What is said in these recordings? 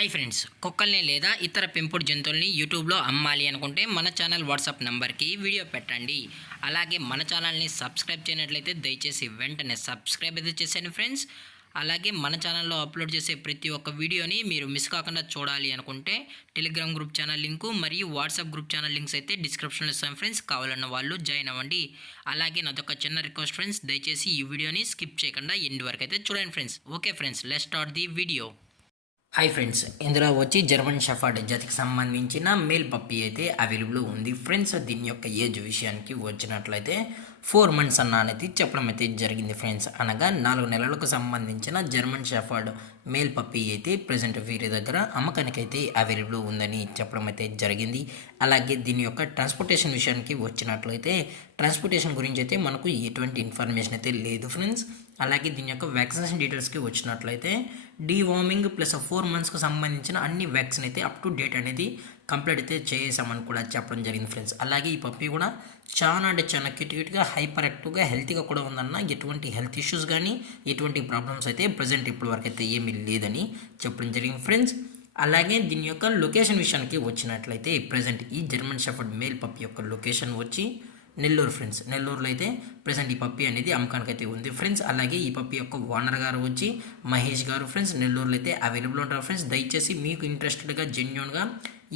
Hi friends, కుక్కల్ని లేదా ఇతర పెంపుడు జంతువుల్ని యూట్యూబ్లో అమ్మాలి అనుకుంటే మన ఛానల్ వాట్సాప్ నెంబర్కి వీడియో పెట్టండి. అలాగే మన ఛానల్ని సబ్స్క్రైబ్ చేయనట్లయితే దయచేసి వెంటనే సబ్స్క్రైబ్ అయితే చేసేయండి ఫ్రెండ్స్. అలాగే మన ఛానల్లో అప్లోడ్ చేసే ప్రతి ఒక్క వీడియోని మీరు మిస్ కాకుండా చూడాలి అనుకుంటే టెలిగ్రామ్ గ్రూప్ ఛానల్ లింకు మరియు వాట్సాప్ గ్రూప్ ఛానల్ లింక్స్ అయితే డిస్క్రిప్షన్లో ఇస్తాం ఫ్రెండ్స్. కావాలన్న వాళ్ళు జాయిన్ అవ్వండి. అలాగే నాదొక చిన్న రిక్వెస్ట్ ఫ్రెండ్స్, దయచేసి ఈ వీడియోని స్కిప్ చేయకుండా ఎండ్ వరకు అయితే చూడండి friends. Okay friends, let's start the video. Hi friends, ఇందులో వచ్చి జర్మన్ షెఫర్డ్ జాతికి సంబంధించిన మేల్ పప్పీ అయితే అవైలబుల్ ఉంది ఫ్రెండ్స్. దీని యొక్క ఏజ్ విషయానికి వచ్చినట్లయితే 4 months అనేది చెప్పడం అయితే జరిగింది ఫ్రెండ్స్. అనగా 4 నెలలకు సంబంధించిన జర్మన్ షెఫర్డ్ మేల్ పప్పీ అయితే ప్రజెంట్ వీరి దగ్గర అమ్మకానికి అయితే అవైలబుల్ ఉందని చెప్పడం అయితే జరిగింది. అలాగే దీని యొక్క ట్రాన్స్పోర్టేషన్ విషయానికి వచ్చినట్లయితే ట్రాన్స్పోర్టేషన్ గురించి అయితే మనకు ఎటువంటి ఇన్ఫర్మేషన్ అయితే లేదు ఫ్రెండ్స్. అలాగే దీని యొక్క వ్యాక్సినేషన్ డీటెయిల్స్కి వచ్చినట్లయితే డీవార్మింగ్ ప్లస్ 4 monthsకు సంబంధించిన అన్ని వ్యాక్సిన్ అయితే అప్ టు డేట్ అనేది కంప్లీట్ అయితే చేసామని కూడా చెప్పడం జరిగింది ఫ్రెండ్స్. అలాగే ఈ పప్పీ కూడా చాలా అంటే చాలా క్యూట్గా హైపర్ యాక్టివ్గా హెల్తీగా కూడా ఉందన్న. ఎటువంటి హెల్త్ ఇష్యూస్ కానీ ఎటువంటి ప్రాబ్లమ్స్ అయితే ప్రజెంట్ ఇప్పటి వరకు అయితే ఏమీ లేదని చెప్పడం జరిగింది ఫ్రెండ్స్. అలాగే దీని యొక్క లొకేషన్ విషయానికి వచ్చినట్లయితే ప్రజెంట్ ఈ జర్మన్ షెఫర్డ్ మేల్ పప్పీ యొక్క లొకేషన్ వచ్చి నెల్లూరు ఫ్రెండ్స్. నెల్లూరులో అయితే ప్రజెంట్ ఈ పప్పీ అనేది అమ్మకానికి అయితే ఉంది ఫ్రెండ్స్. అలాగే ఈ పప్పీ యొక్క ఓనర్ గారు వచ్చి మహేష్ గారు ఫ్రెండ్స్. నెల్లూరులో అయితే అవైలబుల్ ఉంటారు ఫ్రెండ్స్. దయచేసి మీకు ఇంట్రెస్టెడ్గా జెన్యున్గా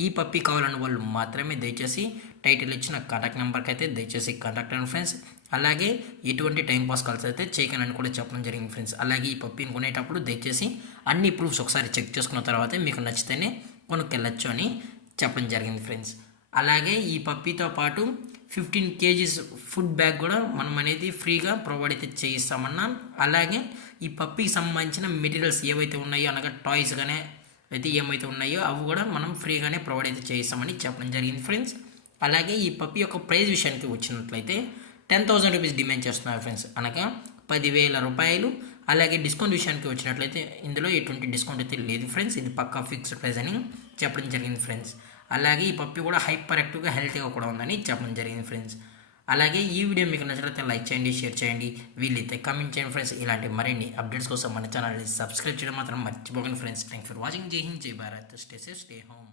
ఈ పప్పీ కావాలన్న వాళ్ళు మాత్రమే దయచేసి టైటిల్ ఇచ్చిన కాంటాక్ట్ నెంబర్కి అయితే దయచేసి కాంటాక్ట్ అవ్వండి ఫ్రెండ్స్. అలాగే ఎటువంటి టైంపాస్ కాల్స్ అయితే చేయకనని కూడా చెప్పడం జరిగింది ఫ్రెండ్స్. అలాగే ఈ పప్పీని కొనేటప్పుడు దయచేసి అన్ని ప్రూఫ్స్ ఒకసారి చెక్ చేసుకున్న తర్వాతే మీకు నచ్చితేనే కొనుక్కెళ్ళచ్చు అని చెప్పడం జరిగింది ఫ్రెండ్స్. అలాగే ఈ పప్పీతో పాటు 15 kgs ఫుడ్ బ్యాగ్ కూడా మనం అనేది ఫ్రీగా ప్రొవైడ్ అయితే చేయిస్తామన్నా. అలాగే ఈ పప్పీకి సంబంధించిన మెటీరియల్స్ ఏవైతే ఉన్నాయో అనగా టాయ్స్ కానీ అయితే ఏమైతే ఉన్నాయో అవి కూడా మనం ఫ్రీగానే ప్రొవైడ్ అయితే చేయిస్తామని చెప్పడం జరిగింది ఫ్రెండ్స్. అలాగే ఈ పప్పీ యొక్క ప్రైస్ విషయానికి వచ్చినట్లయితే 10,000 రూపీస్ డిమాండ్ చేస్తున్నారు ఫ్రెండ్స్, అనగా 10,000 రూపాయలు. అలాగే డిస్కౌంట్ విషయానికి వచ్చినట్లయితే ఇందులో ఎటువంటి డిస్కౌంట్ అయితే లేదు ఫ్రెండ్స్. ఇది పక్కా ఫిక్స్డ్ ప్రైస్ అని చెప్పడం జరిగింది ఫ్రెండ్స్. అలాగే ఈ పప్పీ కూడా హైపర్ యాక్టివ్గా హెల్తీగా కూడా ఉందని చెప్పడం జరిగింది ఫ్రెండ్స్. అలాగే ఈ వీడియో మీకు నచ్చినట్లయితే లైక్ చేయండి, షేర్ చేయండి, వీలైతే కామెంట్ చేయండి ఫ్రెండ్స్. ఇలాంటి మరిన్ని అప్డేట్స్ కోసం మన ఛానల్ని సబ్స్క్రైబ్ చేయడం మాత్రం మర్చిపోకండి ఫ్రెండ్స్. Thank for watching. జై హింద్, జై Bharat. Stay safe, stay home.